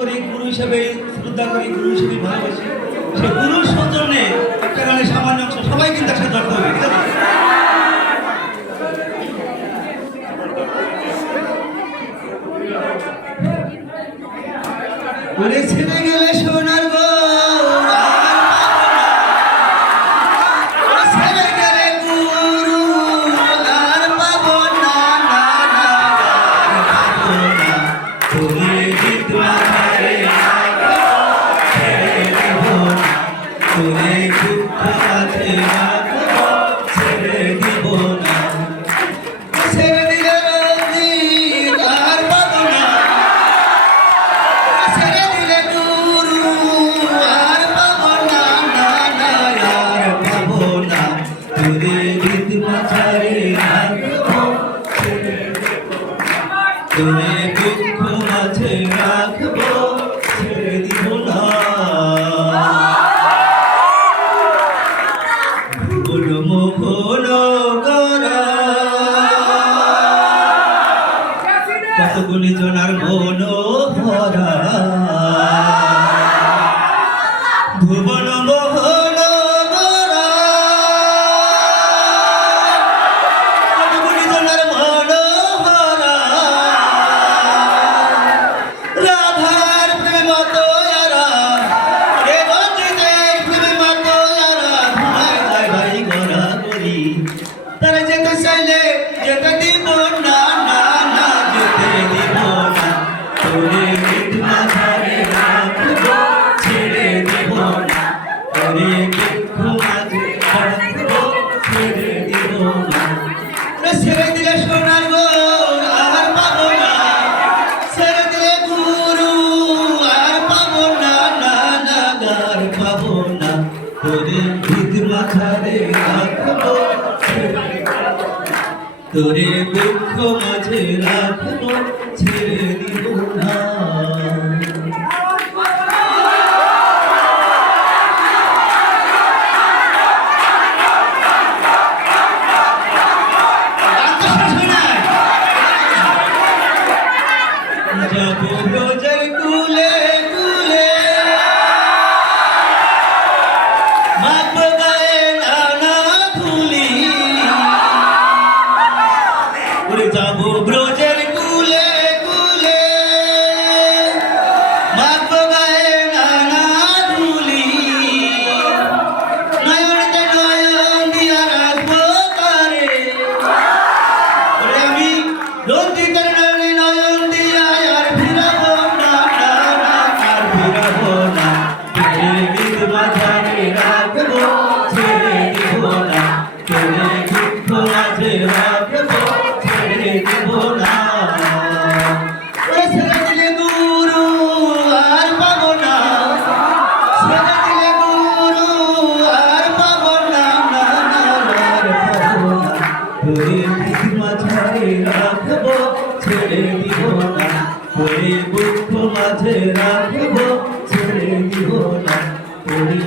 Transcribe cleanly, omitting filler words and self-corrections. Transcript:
করি, গুরু হিসেবে শ্রদ্ধা করি, গুরু হিসেবে ভালোবাসি, সে গুরুর সৌজন্যে একটা গানের সামান্য অংশ সবাই কিন্তু একসাথে ধরতে হবে, ঠিক আছে? ছেড়ে গেলে সোনার গো তোরে দুঃখ মাঝে রাখবো, ছেড়ে দিব না। ভুল মোহন করা কতগুলি জনার মন ভরা, ভুবন মোহন করা কতগুলি জনার মন ভরা, রাধার প্রেম তোয়ারা এ রঞ্জিতের প্রেম তোয়ারা ভাই ভাই ভাই গড়া করি, তারা যেতে চাইলে যেতে দিব না, না না যেতে দিব না। তোরে মিট মাঝারে রাখবো, ছেড়ে দিব না। তোরে দুঃখ মাঝে রাখবো, ছেড়ে দিব না। ছেড়ে দিলে সোনার গো আর পাবো না, ছেড়ে দিলে গুরু আর পাবো না, না না আর পাবো না। তোরে ভিত মাঝারে রাখবো, তোরে দুঃখ মাঝে রাখবো, ছেড়ে দিব না। যাবো ব্রজের কুলে কুলে, মাখবো গায়ে নানা ধুলি। ওরে যাবো ব্রজের কুলে কুলে, মাখবো গায়ে নানা ধুলি। নয়নতে নয়ন দিয়া রাখবো তারে, ওরে আমি রঞ্জিতের নয়নে নয়ন দিয়া আর ফিরাবো না, না না আর ফিরাবো না। তোরে গীত মাঝারে রাখবো, ছেড়ে দিব না। তোরে দুঃখ মাঝে রাখবো, ছেড়ে দিব না। ওরে ছেড়ে দিলে গুরু আর পাবো না, ছেড়ে দিলে গুরু আর পাবো না, না না আর পাবো না। তোরে গীত মাঝারে রাখবো, ছেড়ে দিব না। তোরে দুঃখ মাঝে রাখবো, ছেড়ে দিব না। তোরে